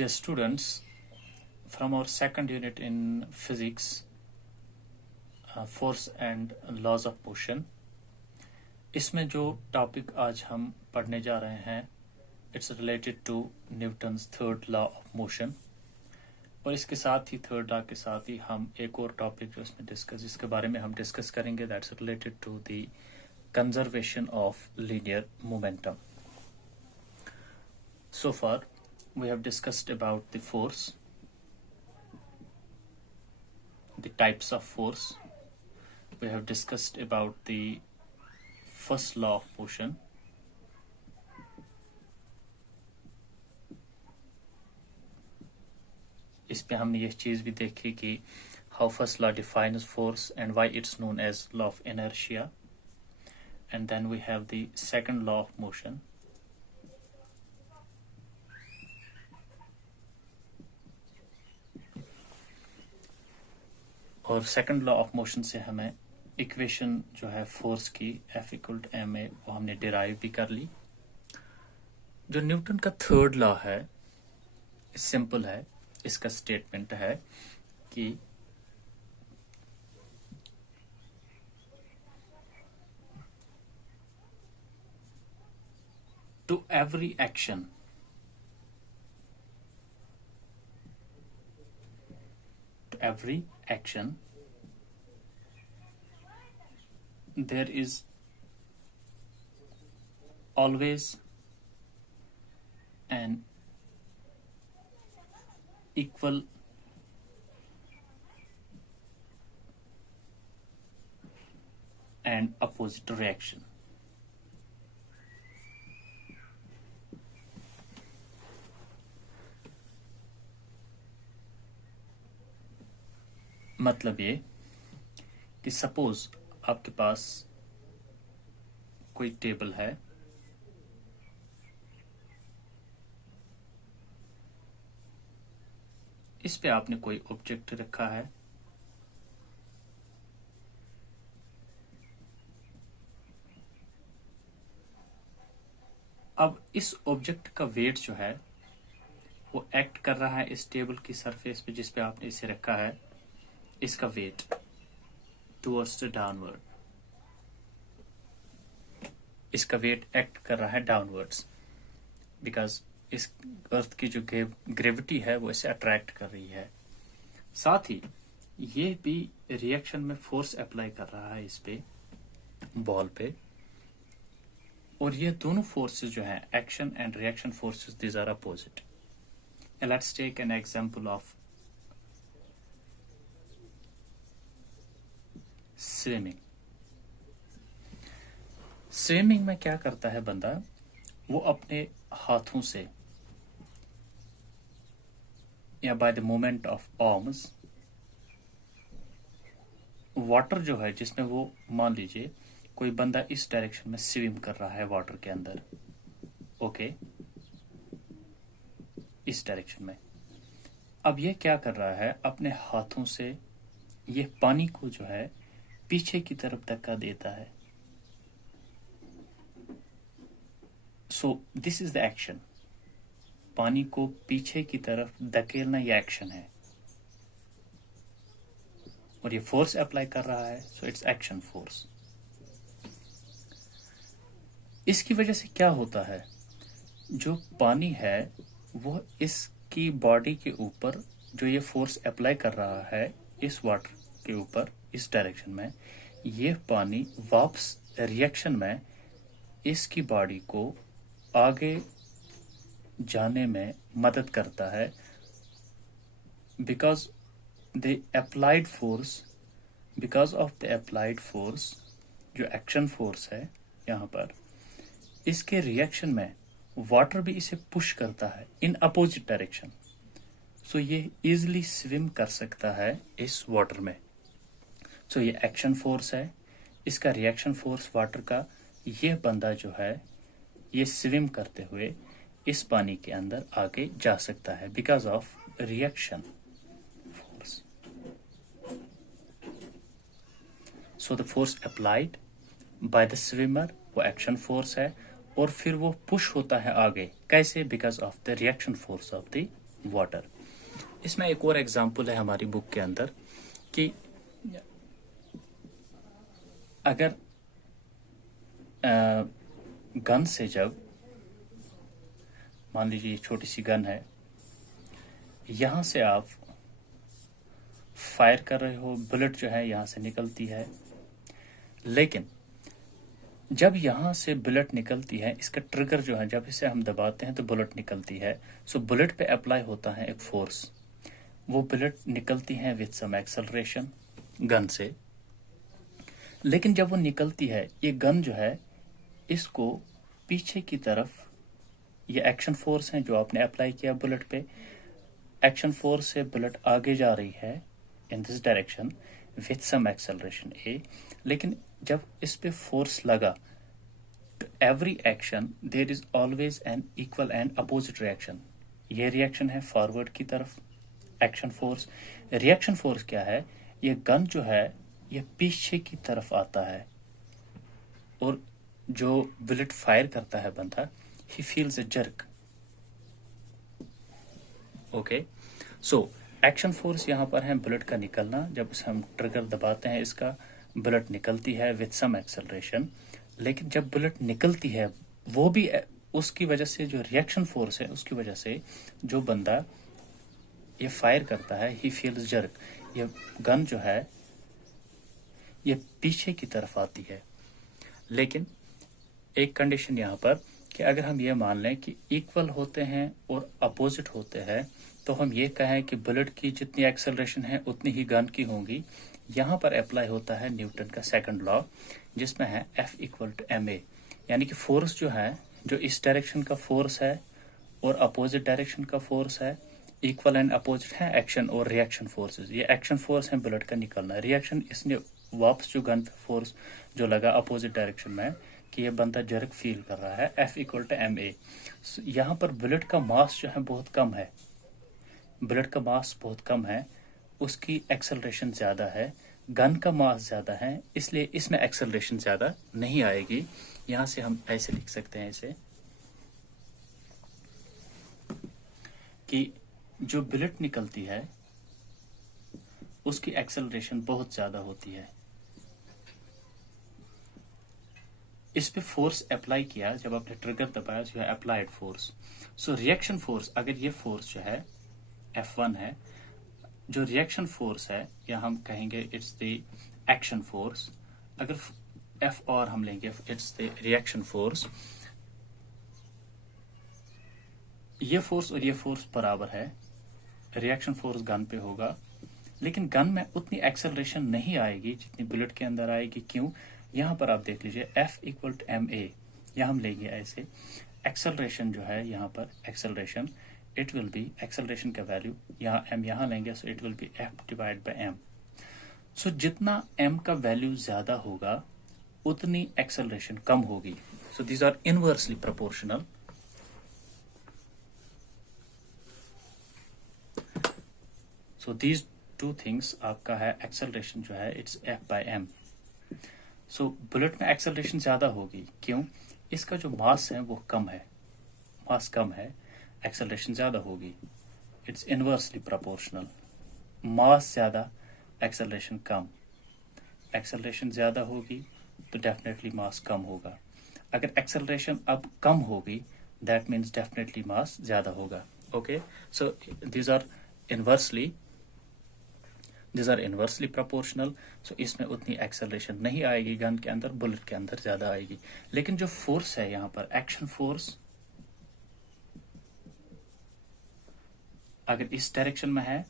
Dear students, from our second unit in physics, force and laws of motion, इसमें जो topic आज हम पढ़ने जा रहे हैं it's related to Newton's third law of motion. और इसके साथ ही थर्ड लॉ के साथ ही हम एक और टॉपिक जो इसमें जिसके बारे में हम डिस्कस करेंगे that's related to the conservation of linear momentum. So far we have discussed about the force, the types of force. We have discussed about the first law of motion. इस पे हमने यह चीज भी देखी कि how first law defines force and why it's known as law of inertia. And then we have the second law of motion. और second law of motion से हमें इक्वेशन जो है फोर्स की F = ma वो हमने डिराइव भी कर ली। जो न्यूटन का थर्ड लॉ है सिंपल है, इसका स्टेटमेंट है कि to every action there is always an equal and opposite reaction. मतलब ये कि सपोज आपके पास कोई टेबल है, इस पे आपने कोई ऑब्जेक्ट रखा है, अब इस ऑब्जेक्ट का वेट जो है वो एक्ट कर रहा है इस टेबल की सरफेस पे जिस पे आपने इसे रखा है, इसका वेट टुवर्ड्स द डाउनवर्ड, इसका वेट एक्ट कर रहा है डाउनवर्ड्स बिकॉज इस अर्थ की जो ग्रेविटी है वो इसे अट्रैक्ट कर रही है। साथ ही ये भी रिएक्शन में फोर्स अप्लाई कर रहा है इस पे बॉल पे, और ये दोनों फोर्सेस जो हैं action and reaction forces these are opposite. Let's take an example of swimming में क्या करता है बंदा, वो अपने हाथों से या by the movement of arms water जो है जिसमें वो मान लीजिए कोई बंदा इस डायरेक्शन में स्विम कर रहा है वाटर के अंदर, ओके इस डायरेक्शन में, अब ये क्या कर रहा है अपने हाथों से ये पानी को जो है पीछे की तरफ धक्का देता है। So this is the action, पानी को पीछे की तरफ धकेलना ये एक्शन है और ये फोर्स अप्लाई कर रहा है, सो इट्स एक्शन फोर्स। इसकी वजह से क्या होता है, जो पानी है वो इसकी बॉडी के ऊपर जो ये फोर्स अप्लाई कर रहा है इस वाटर के ऊपर इस डायरेक्शन में, ये पानी वापस रिएक्शन में इसकी बॉडी को आगे जाने में मदद करता है because of the applied force जो एक्शन फोर्स है यहाँ पर, इसके रिएक्शन में वाटर भी इसे पुश करता है इन अपोजिट डायरेक्शन, सो ये इजिली स्विम कर सकता है इस वाटर में। सो ये एक्शन फोर्स है, इसका रिएक्शन फोर्स वाटर का, ये बंदा जो है ये स्विम करते हुए इस पानी के अंदर आगे जा सकता है because of reaction force. So the force applied by the swimmer वो एक्शन फोर्स है, और फिर वो पुश होता है आगे, कैसे, because of the reaction force of the water. इसमें एक और एग्जांपल है हमारी बुक के अंदर कि अगर गन से जब मान लीजिए छोटी सी गन है, यहां से आप फायर कर रहे हो, बुलेट जो है यहां से निकलती है, लेकिन जब यहां से बुलेट निकलती है, इसका ट्रिगर जो है जब इसे हम दबाते हैं तो बुलेट निकलती है। सो बुलेट पे अप्लाई होता है एक फोर्स, वो बुलेट निकलती है विथ सम एक्सेलरेशन गन से। लेकिन जब वो निकलती है, ये गन जो है इसको पीछे की तरफ, ये एक्शन फोर्स है जो आपने अप्लाई किया बुलेट पे, एक्शन फोर्स से बुलेट आगे जा रही है in this direction with some acceleration a. लेकिन जब इस पे फोर्स लगा, every action there is always an equal and opposite reaction. ये रिएक्शन है फॉरवर्ड की तरफ, एक्शन फोर्स। रिएक्शन फोर्स क्या है, ये गन जो है ये पीछे की तरफ आता है, और जो बुलेट फायर करता है बंदा, he feels a jerk. Okay, so action force यहाँ पर है बुलेट का निकलना, जब उसे हम ट्रिगर दबाते हैं इसका, बुलेट निकलती है विथ सम एक्सेलरेशन। लेकिन जब बुलेट निकलती है, वो भी उसकी वजह से, जो रिएक्शन फोर्स है उसकी वजह से, जो बंदा ये फायर करता है, ही फील्स जर्क। ये गन जो है ये पीछे की तरफ आती है। लेकिन एक कंडीशन यहाँ पर कि अगर हम ये मान लें कि इक्वल होते हैं और अपोजिट होते हैं, तो हम ये कहें कि बुलेट की जितनी एक्सेलरेशन है उतनी ही गन की होगी। यहाँ पर अप्लाई होता है न्यूटन का सेकंड लॉ, जिसमें है F इक्वल टू ma, यानी कि फोर्स जो है, जो इस डायरेक्शन का फोर्स है और अपोजिट डायरेक्शन का फोर्स है, इक्वल एंड अपोजिट है एक्शन और रिएक्शन फोर्सेस। ये एक्शन फोर्स है बुलेट का निकलना, रिएक्शन इसने वापस जो गन पे फोर्स जो लगा अपोजिट डायरेक्शन में, कि ये बंदा जर्क फील कर रहा है, F इक्वल टू ma। यहाँ पर बुलेट का मास जो है बहुत कम है, बुलेट का मास बहुत कम है, उसकी एक्सेलरेशन ज्यादा है, गन का मास ज्यादा है, इसलिए इसमें एक्सेलरेशन ज्यादा नहीं आएगी। यहां से हम ऐसे लिख सकते हैं इसे कि जो बुलेट निकलती है उसकी एक्सेलरेशन बहुत ज्यादा होती है। इस पे फोर्स अप्लाई किया, जब आपने ट्रिगर दबाया, जो है applied force. So reaction force, अगर ये फोर्स जो है F1 है, जो रिएक्शन फोर्स है, या हम कहेंगे इट्स द एक्शन फोर्स। अगर F और हम लेंगे, इट्स द रिएक्शन फोर्स। ये फोर्स और ये फोर्स बराबर है, रिएक्शन फोर्स गन पे होगा, लेकिन गन में उतनी एक्सेलरेशन नहीं आएगी जितनी बुलेट के अंदर आएगी। क्यों? यहां पर आप देख लीजिए F इक्वल टू ma, यहां हम लेंगे ऐसे, एक्सेलरेशन जो है यहाँ पर acceleration, it will B, acceleration का वैल्यू यहाँ m यहाँ लेंगे, so it will B F divide by m। सो जितना m का वैल्यू ज्यादा होगा उतनी एक्सेलरेशन कम होगी। So these are inversely proportional. So these two things आपका है, एक्सेलरेशन जो है it's F by m। So bullet में एक्सेलरेशन ज्यादा होगी, क्यों? इसका जो मास है वो कम है, मास कम है, एक्सेलरेशन ज्यादा होगी। इट्स इनवर्सली प्रोपोर्शनल, मास ज्यादा, एक्सेलरेशन कम। एक्सेलरेशन ज्यादा होगी तो डेफिनेटली मास कम होगा। अगर एक्सेलरेशन अब कम होगी, दैट मीन्स डेफिनेटली मास ज्यादा होगा। Okay, so these are inversely proportional. So इसमें उतनी एक्सेलरेशन नहीं आएगी गन के अंदर, बुलेट के अंदर ज्यादा आएगी। लेकिन जो फोर्स है यहाँ पर, एक्शन फोर्स, अगर इस डायरेक्शन में है,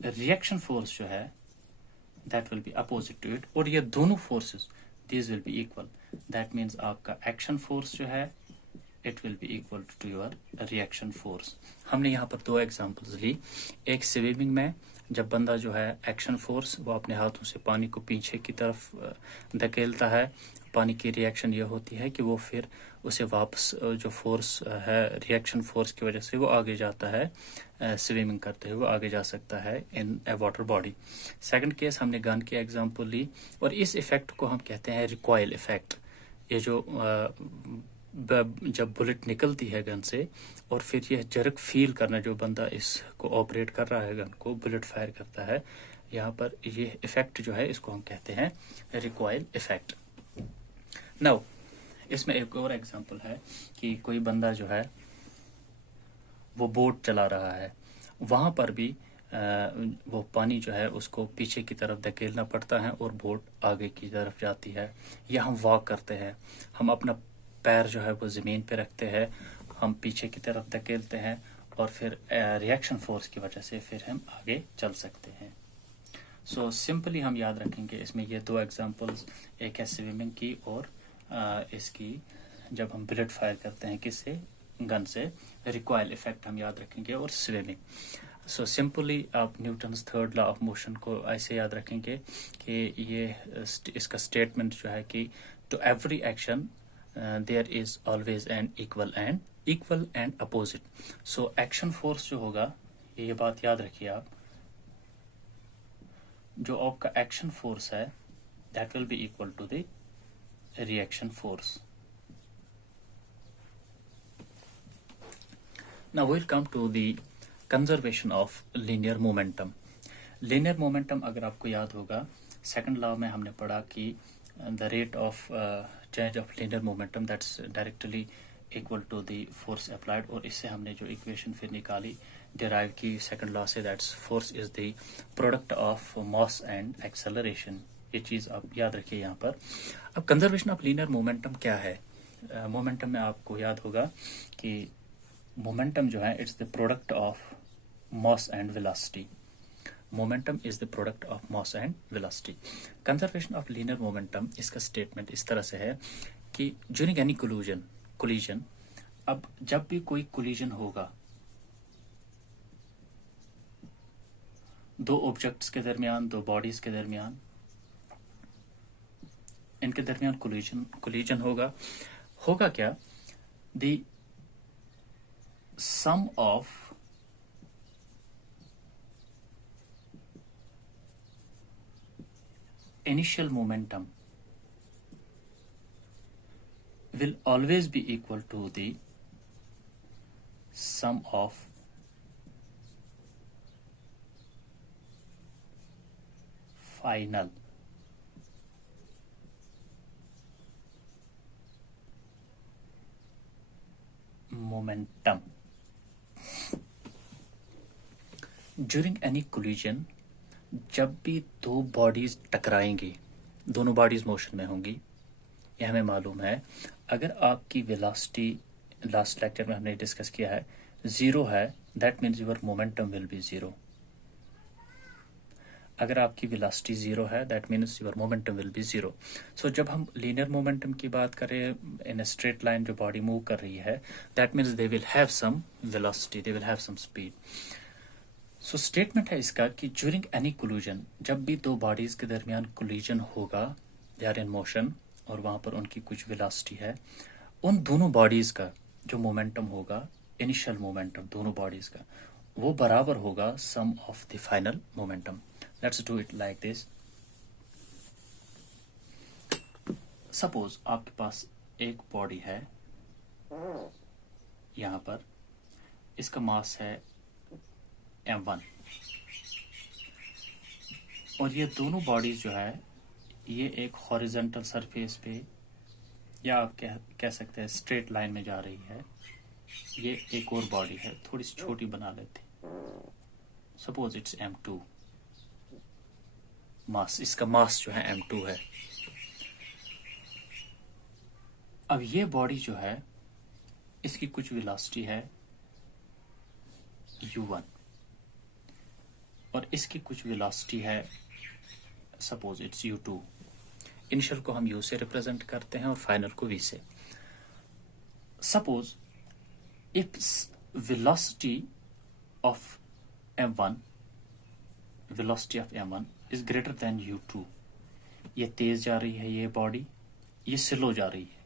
रिएक्शन फोर्स जो है that will be opposite to it, और ये दोनों forces these will be equal. That means आपका एक्शन फोर्स जो है it will be equal to your reaction force. हमने यहाँ पर दो एग्जांपल्स ली, एक स्विमिंग में जब बंदा जो है एक्शन फोर्स, वो अपने हाथों से पानी को पीछे की तरफ धकेलता है, पानी की रिएक्शन ये होती है कि वो फिर उसे वापस जो फोर्स है रिएक्शन फोर्स की वजह से वो आगे जाता है, स्विमिंग करते हुए आगे जा सकता है इन ए वाटर बॉडी। सेकंड केस हमने गन की एग्जांपल ली, और इस इफेक्ट को हम कहते हैं रिकॉइल इफेक्ट। ये जो जब बुलेट निकलती है गन से और फिर यह जर्क फील करना, जो बंदा इसको ऑपरेट कर रहा है गन को, बुलेट फायर करता है, यहाँ पर ये इफेक्ट जो है इसको हम कहते हैं रिकॉइल इफेक्ट। नाउ इसमें एक और एग्जांपल है कि कोई बंदा जो है वो बोट चला रहा है, वहां पर भी वो पानी जो है उसको पीछे की तरफ धकेलना पड़ता है और बोट आगे की तरफ जाती है। या हम वॉक करते हैं, हम अपना पैर जो है वो ज़मीन पे रखते हैं, हम पीछे की तरफ धकेलते हैं और फिर रिएक्शन फोर्स की वजह से फिर हम आगे चल सकते हैं। सो सिंपली हम याद रखेंगे इसमें ये दो एग्जांपल्स, एक है स्विमिंग की और इसकी जब हम बुलेट फायर करते हैं किससे, गन से, रिकॉइल इफेक्ट हम याद रखेंगे और स्विमिंग। सो सिंपली आप Newton's third law of motion को ऐसे याद रखेंगे कि ये इसका स्टेटमेंट जो है कि to every action there is always an equal and opposite. So action force जो होगा, ये बात याद रखिए आप, जो आपका एक्शन फोर्स है that will be equal to the reaction force. Now we'll come to the conservation of linear momentum. Linear momentum अगर आपको याद होगा, सेकंड लॉ में हमने पढ़ा कि the rate of change of linear momentum that's directly equal to the force applied, और इससे हमने जो इक्वेशन फिर निकाली डिराइव की सेकंड लॉ से, that's force is the product of mass and acceleration. ये चीज़ आप याद रखिए यहाँ पर। अब कंजर्वेशन ऑफ लीनियर मोमेंटम क्या है? मोमेंटम में आपको याद होगा कि मोमेंटम जो है it's the product of mass and velocity. Momentum is the product of mass and velocity. Conservation of linear momentum, इसका स्टेटमेंट इस तरह से है कि ड्यूरिंग एनी कोलिजन, अब जब भी कोई कोलिजन होगा दो ऑब्जेक्ट्स के दरमियान, दो बॉडीज के दरमियान, इनके दरमियान कोलिजन होगा क्या? The sum of initial momentum will always be equal to the sum of final momentum. During any collision, जब भी दो बॉडीज टकराएंगी, दोनों बॉडीज मोशन में होंगी, यह हमें मालूम है। अगर आपकी वेलोसिटी, लास्ट लेक्चर में हमने डिस्कस किया है, जीरो है, that means your momentum will be zero. अगर आपकी वेलोसिटी जीरो है that means your momentum will be zero. So जब हम लीनियर मोमेंटम की बात करें, इन अ स्ट्रेट लाइन जो बॉडी मूव कर रही है, that means they will have some velocity, they will have some speed. So statement है इसका कि ड्यूरिंग एनी कोलिजन, जब भी दो बॉडीज के दरमियान कोलिजन होगा, दे आर इन मोशन, और वहां पर उनकी कुछ वेलोसिटी है, उन दोनों बॉडीज का जो मोमेंटम होगा, इनिशियल मोमेंटम दोनों बॉडीज का, वो बराबर होगा sum of the final momentum. Let's do it like this. Suppose आपके पास एक बॉडी है, यहां पर इसका मास है m1, और ये दोनों बॉडीज जो है ये एक हॉरिजॉन्टल सरफेस पे, या आप कह सकते हैं स्ट्रेट लाइन में जा रही है। ये एक और बॉडी है, थोड़ी सी छोटी बना लेते, सपोज इट्स m2 मास, इसका मास जो है m2 है। अब ये बॉडी जो है इसकी कुछ वेलोसिटी है u1 और इसकी कुछ वेलोसिटी है, सपोज इट्स u2। इनिशियल को हम u से रिप्रेजेंट करते हैं और फाइनल को v से। Suppose if velocity of m1 is greater than u2, ये तेज जा रही है ये बॉडी, ये स्लो जा रही है।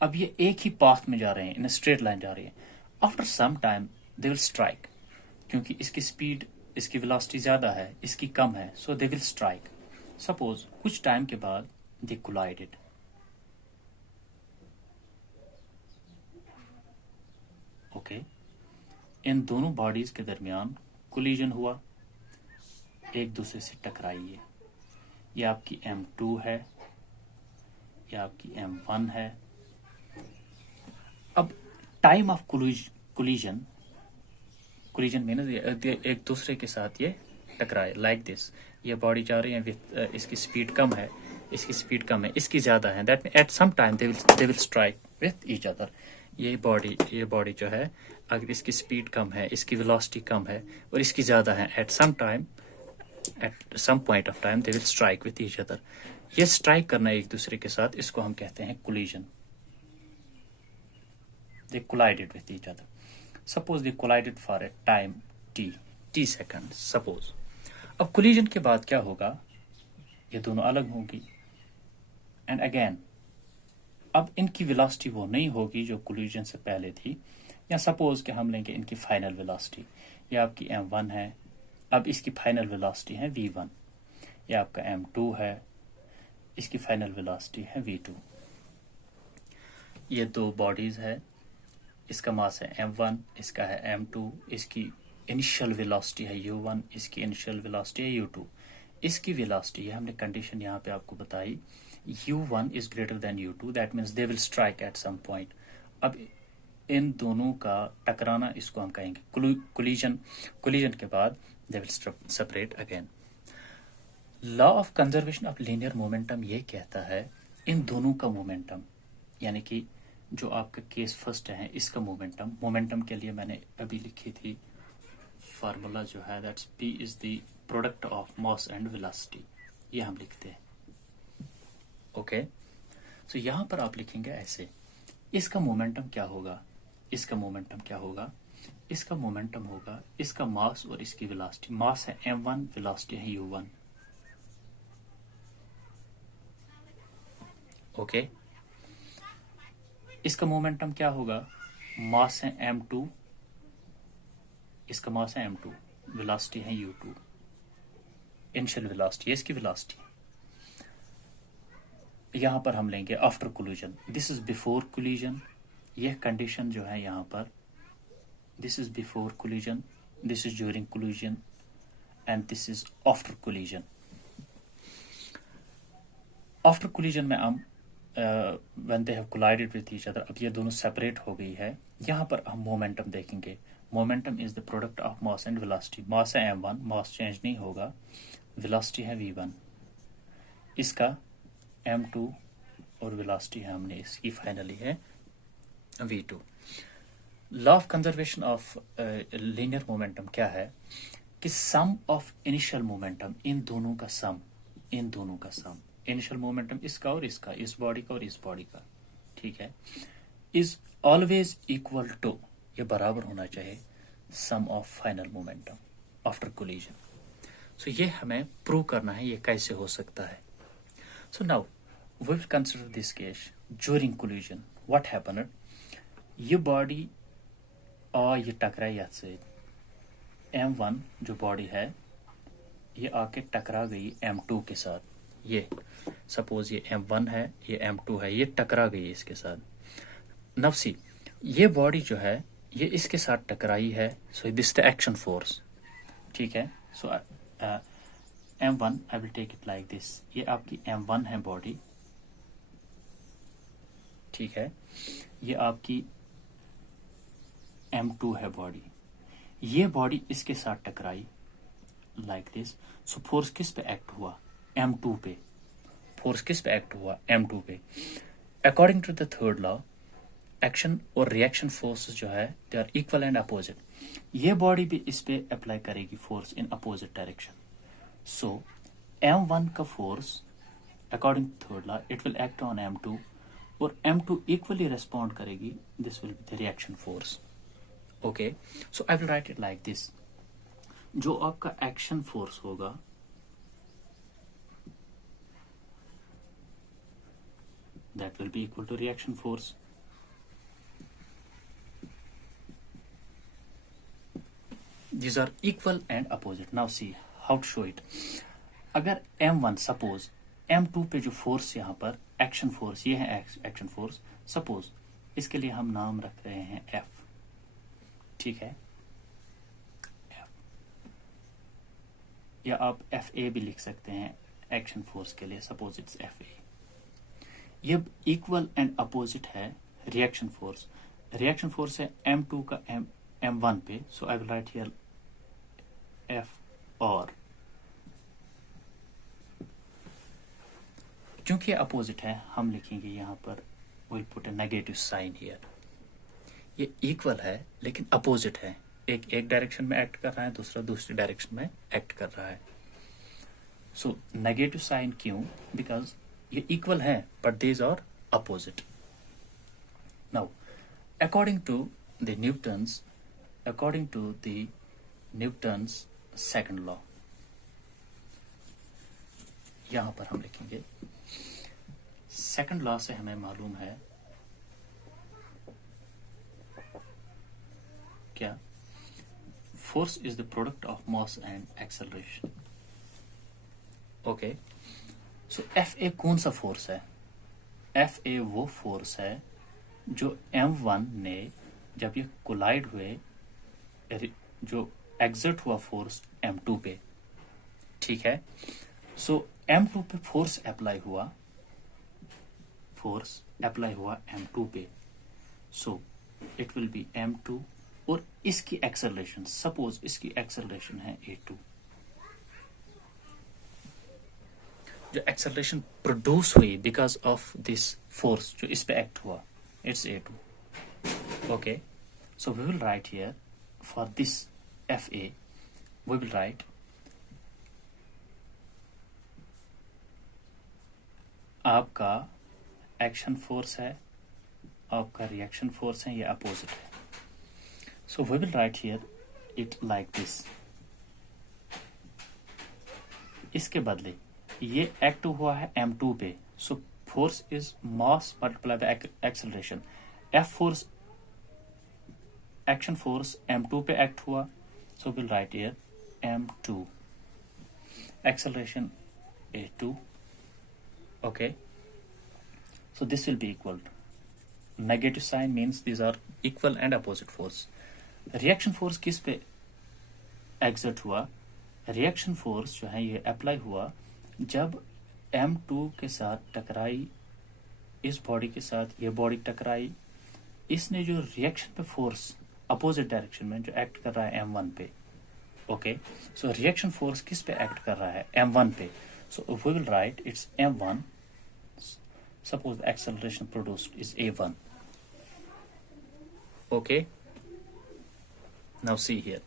अब ये एक ही पाथ में जा रहे हैं, इन स्ट्रेट लाइन जा रही है। After some time they will strike, क्योंकि इसकी स्पीड, इसकी वेलोसिटी ज्यादा है, इसकी कम है, सो दे विल स्ट्राइक। सपोज कुछ टाइम के बाद दे कोलाइडेड। इन दोनों बॉडीज के दरमियान कोलिजन हुआ, एक दूसरे से टकराई है। ये आपकी M2 है, ये आपकी M1 है। अब टाइम ऑफ कोलिजन मीन एक दूसरे के साथ ये टकराए लाइक दिस। ये बॉडी जा रही है विथ इसकी स्पीड कम है, इसकी स्पीड कम है, इसकी ज्यादा है, that mean at some time they will strike with each other. ये बॉडी जो है, अगर इसकी स्पीड कम है, इसकी वेलोसिटी कम है और इसकी ज्यादा है, at some point of time they will strike with each other. ये स्ट्राइक करना एक दूसरे के साथ, इसको हम कहते हैं collision. They collided with each other. Suppose they collided for a time t second suppose. अब कोलिजन के बाद क्या होगा, ये दोनों अलग होंगी एंड अगेन अब इनकी वेलोसिटी वो नहीं होगी जो कोलिजन से पहले थी। या सपोज कि हम लेंगे इनकी फाइनल वेलोसिटी, ये आपकी M1 है, अब इसकी फाइनल वेलोसिटी है V1। ये आपका M2 है, इसकी फाइनल वेलोसिटी है V2। ये दो बॉडीज है, इसका मास है M1, इसका है M2, इसकी इनिशियल वेलोसिटी है U1, इसकी इनिशियल वेलोसिटी है U2। इसकी वेलोसिटी है, हमने कंडीशन यहाँ पे आपको बताई, U1 is greater than U2, that means they will strike at some point। अब इन दोनों का टकराना, इसको हम कहेंगे कोलिजन के बाद they will separate again। Law of conservation of linear momentum ये कहता है इन दोनों का मोमेंटम, यानी कि जो आपका केस फर्स्ट है इसका मोमेंटम के लिए मैंने अभी लिखी थी फार्मूला जो है, that's P is the product of mass and velocity, ये हम लिखते हैं। ओके, सो यहां पर आप लिखेंगे ऐसे, इसका मोमेंटम क्या होगा, इसका मोमेंटम होगा इसका मास और इसकी वेलोसिटी। मास है M1, वेलोसिटी है U1। ओके, इसका मोमेंटम क्या होगा, मास है M2, इसका मास है M2, वेलोसिटी है U2, इनिशियल वेलोसिटी, इसकी वेलोसिटी। यहां पर हम लेंगे after collision, this is before collision. यह कंडीशन जो है यहां पर, this is before collision, this is during collision and this is after collision. After collision में हम when they have collided with each other, अब ये दोनों सेपरेट हो गई है। यहां पर हम मोमेंटम देखेंगे, momentum is the product of mass and velocity. Mass है M1, मास चेंज नहीं होगा, वेलोसिटी है V1, इसका M2 और वेलोसिटी है हमने इसकी फाइनली है V2। Law of conservation of linear momentum क्या है कि सम ऑफ इनिशियल मोमेंटम, इन दोनों का सम, इनिशियल मोमेंटम इसका और इसका, इस बॉडी का और इस बॉडी का, ठीक है, इज ऑलवेज इक्वल टू, ये बराबर होना चाहिए sum of final momentum after collision. So ये हमें प्रूव करना है, ये कैसे हो सकता है। So now we will consider this case during collision. What happened? ये बॉडी और ये टकराई याद से, M1 जो बॉडी है ये आके टकरा गई M2 के साथ। ये सपोज ये M1 है, ये M2 है, ये टकरा गई इसके साथ। नफसी ये बॉडी जो है ये इसके साथ टकराई है, so this the action force, ठीक है। सो M1 I will take it like this, ये आपकी M1 है बॉडी, ठीक है, ये आपकी M2 है बॉडी। ये बॉडी इसके साथ टकराई like this, सो फोर्स किस पे एक्ट हुआ, M2 पे। फोर्स किस पे एक्ट हुआ, M2 पे। According to the third law, action और रिएक्शन फोर्स जो है they are equal and opposite. ये बॉडी भी इस पे अप्लाई करेगी force in opposite direction. So M1 का force according to third law it will act on M2 और M2 इक्वली रेस्पॉन्ड करेगी, this will be the reaction force. Okay, so I will write it like this, जो आपका action force होगा that will be equal to reaction force. These are equal and opposite. Now see how to show it. अगर M1 suppose M2 पे जो force यहाँ पर action force, ये है एक्शन फोर्स, सपोज इसके लिए हम नाम रख रहे हैं F, ठीक है, या आप एफ ए भी लिख सकते हैं एक्शन फोर्स के लिए, सपोज इट्स एफ ए। ये इक्वल एंड अपोजिट है रिएक्शन फोर्स। रिएक्शन फोर्स है M2 का M1 पे, so I will write here F और क्योंकि अपोजिट है हम लिखेंगे यहाँ पर will put a negative sign here. ये इक्वल है लेकिन अपोजिट है, एक डायरेक्शन में एक्ट कर रहा है, दूसरा दूसरी डायरेक्शन में एक्ट कर रहा है। सो नेगेटिव साइन क्यों? बिकॉज ये इक्वल है but these are opposite. Now according to the Newton's second law, यहां पर हम लिखेंगे सेकंड लॉ से हमें मालूम है क्या? Force is the product of mass and acceleration. Okay, so F A कौन सा फोर्स है? एफ ए वो फोर्स है जो M1 ने जब ये कोलाइड हुए, जो एग्जर्ट हुआ फोर्स M2 पे, ठीक है। सो M2 पे फोर्स अप्लाई हुआ M2 पे, so it will B M2 और इसकी एक्सेलरेशन, सपोज इसकी एक्सेलरेशन है A2, जो एक्सेलरेशन प्रोड्यूस हुई बिकॉज ऑफ दिस फोर्स जो इस पे एक्ट हुआ, it's A2. Okay, so we will write here for this FA, we will write आपका एक्शन फोर्स है, आपका रिएक्शन फोर्स है, ये अपोजिट है। So we will write here it like this. इसके बदले ये एक्ट हुआ है M2 पे, so force is mass multiplied by acceleration. F force, action force M2 पे एक्ट हुआ, so we'll write here M2, acceleration A2. Okay, so this will be equal to, negative sign means these are equal and opposite force. Reaction force किस पे exert हुआ? Reaction force जो है ये apply हुआ जब M2 के साथ टकराई, इस बॉडी के साथ ये बॉडी टकराई, इसने जो रिएक्शन पे फोर्स अपोजिट डायरेक्शन में जो एक्ट कर रहा है M1 पे। ओके, सो रिएक्शन फोर्स किस पे एक्ट कर रहा है? M1 पे। So we will write it's M1, suppose acceleration produced is A1। Okay, now see here,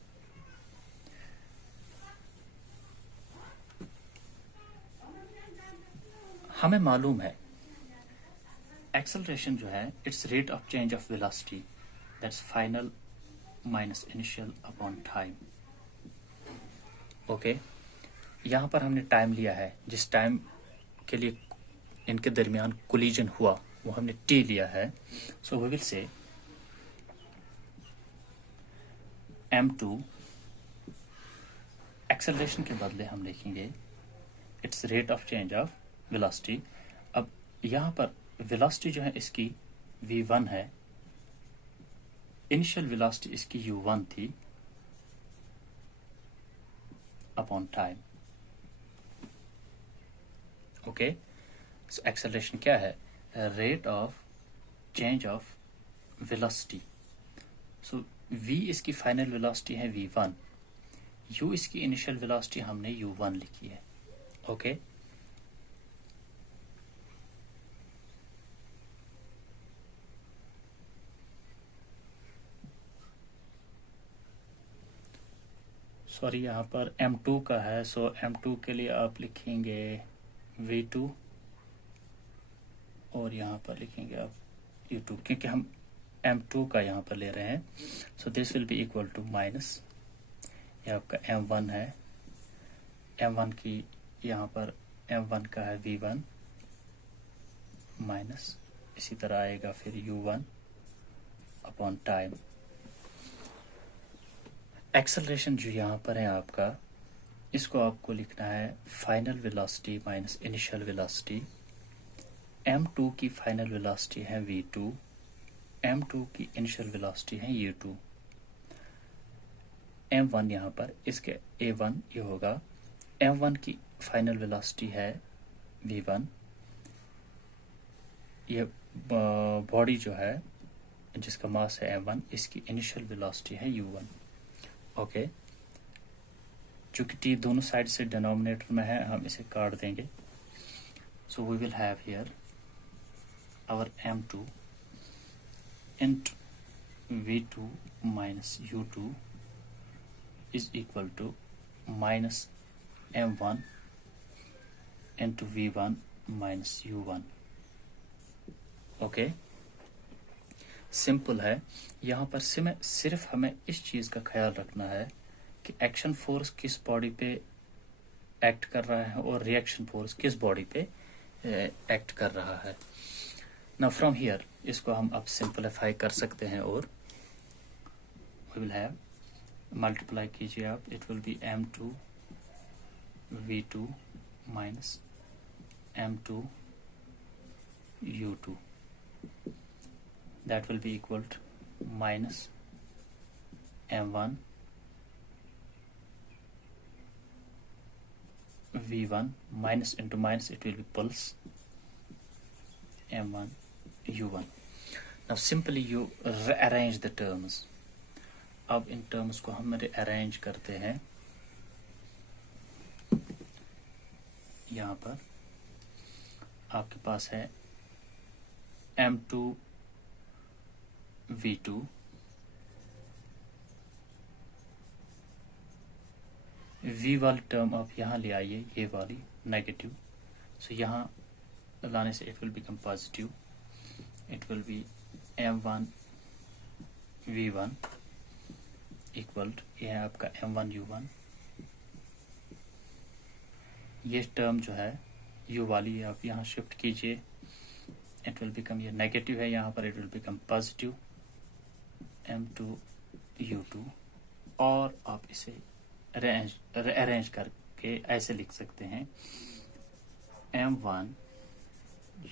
हमें मालूम है एक्सेलरेशन जो है it's rate of change of velocity, that's final minus initial upon time. Okay, यहां पर हमने टाइम लिया है, जिस टाइम के लिए इनके दरमियान कोलिजन हुआ वो हमने t लिया है। सो we will say M2 acceleration के बदले हम लिखेंगे it's rate of change of velocity. अब यहां पर वेलोसिटी जो है इसकी v1 है, इनिशियल वेलोसिटी इसकी u1 थी upon time. Okay, so acceleration क्या है? Rate of change of velocity. So v इसकी फाइनल वेलोसिटी है v1, u इसकी इनिशियल वेलोसिटी हमने u1 लिखी है। ओके, सॉरी यहाँ पर M2 का है, सो M2 के लिए आप लिखेंगे V2 और यहाँ पर लिखेंगे आप U2, क्योंकि हम M2 का यहाँ पर ले रहे हैं। So this will be equal to minus, ये आपका M1 है, M1 की यहाँ पर M1 का है V1 माइनस, इसी तरह आएगा फिर U1 अपॉन टाइम। एक्सेलरेशन जो यहाँ पर है आपका, इसको आपको लिखना है final velocity minus initial velocity. M2 की फाइनल वेलोसिटी है V2, M2 की इनिशियल वेलोसिटी है U2। M1 यहाँ पर इसके A1 ये होगा m1 की फाइनल वेलोसिटी है v1, ये बॉडी जो है जिसका मास है m1, इसकी इनिशियल वेलोसिटी है u1। ओके, चूंकि t दोनों साइड से डिनोमिनेटर में है, हम इसे काट देंगे। So we will have here our m2 into v2 minus u2 is equal to minus m1 into v1 minus u1। Okay, simple है। यहाँ पर सिर्फ हमें इस चीज का ख्याल रखना है कि एक्शन फोर्स किस बॉडी पे एक्ट कर रहा है और रिएक्शन फोर्स किस बॉडी पे एक्ट कर रहा है। नाउ फ्रॉम हियर इसको हम अब सिंपलीफाई कर सकते हैं और वी विल हैव, मल्टीप्लाई कीजिए आप, it will B m2 v2 minus m2 u2, that will be equal to minus m1 v1 minus into minus, it will be pulse m1 u1। now simply you rearrange the terms। अब in terms को हम rearrange करते हैं। यहाँ पर आपके पास है m2 v2 v वाली टर्म आप यहाँ ले आइए, ये वाली नेगेटिव, सो यहाँ लाने से it will become positive, it will B m1 v1 equal, ये है आपका m1 u1। ये टर्म जो है u वाली आप यहाँ शिफ्ट कीजिए, इट विल बिकम, ये नेगेटिव है यहाँ पर, it will become positive m2 u2। और आप इसे अरेंज करके ऐसे लिख सकते हैं m1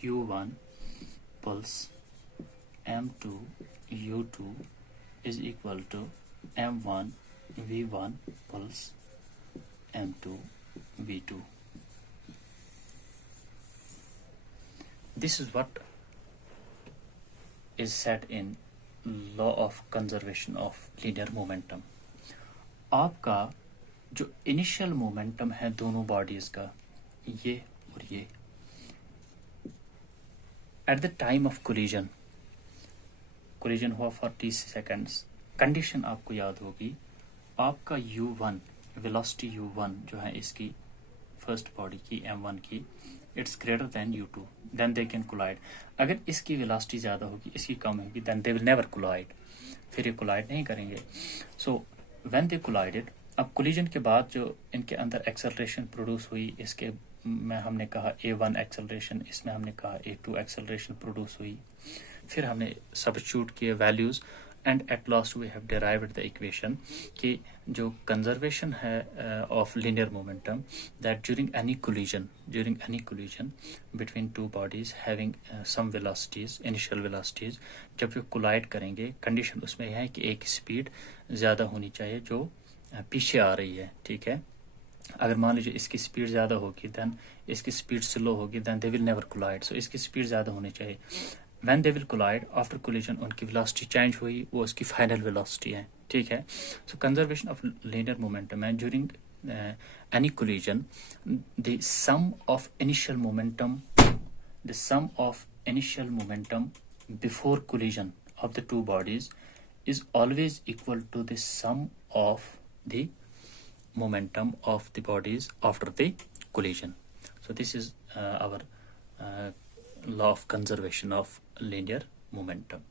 u1 pulse m2 u2 is equal to m1 v1 pulse m2 v2। This is what is said in law of conservation of linear momentum। आपका जो इनिशियल मोमेंटम है दोनों बॉडीज का, ये और ये, at the time of collision हुआ for 30 seconds, condition आपको याद होगी, आपका u1 वेलोसिटी u1 जो है इसकी फर्स्ट बॉडी की m1 की, it's greater than u2, then they can collide. अगर इसकी वेलोसिटी ज्यादा होगी, इसकी कम होगी, then they will never collide, फिर ये कोलाइड नहीं करेंगे। सो व्हेन दे कोलाइडेड, अब कोलिजन के बाद जो इनके अंदर एक्सेलरेशन प्रोड्यूस हुई, इसके में हमने कहा a1 एक्सेलरेशन, इसमें हमने कहा a2 एक्सेलरेशन प्रोड्यूस हुई, फिर हमने सब्स्टिट्यूट किए values, and at last we have derived the equation कि जो कंजर्वेशन है of linear momentum, that during any collision between two bodies having some velocities, initial velocities, जब वो कोलाइड करेंगे, कंडीशन उसमें यह है कि एक स्पीड ज्यादा होनी चाहिए जो पीछे आ रही है, ठीक है। अगर मान लीजिए इसकी स्पीड ज्यादा होगी, देन इसकी स्पीड स्लो होगी, then they will never collide. So इसकी स्पीड ज्यादा होनी चाहिए। When they will collide after collision, उनकी वेलोसिटी चेंज हुई, वो उसकी फाइनल वेलोसिटी है, ठीक है। So conservation of linear momentum है during any collision, the sum of initial momentum before collision of the two bodies is always equal to the sum of the momentum of the bodies after the collision। So this is our law of conservation of linear momentum।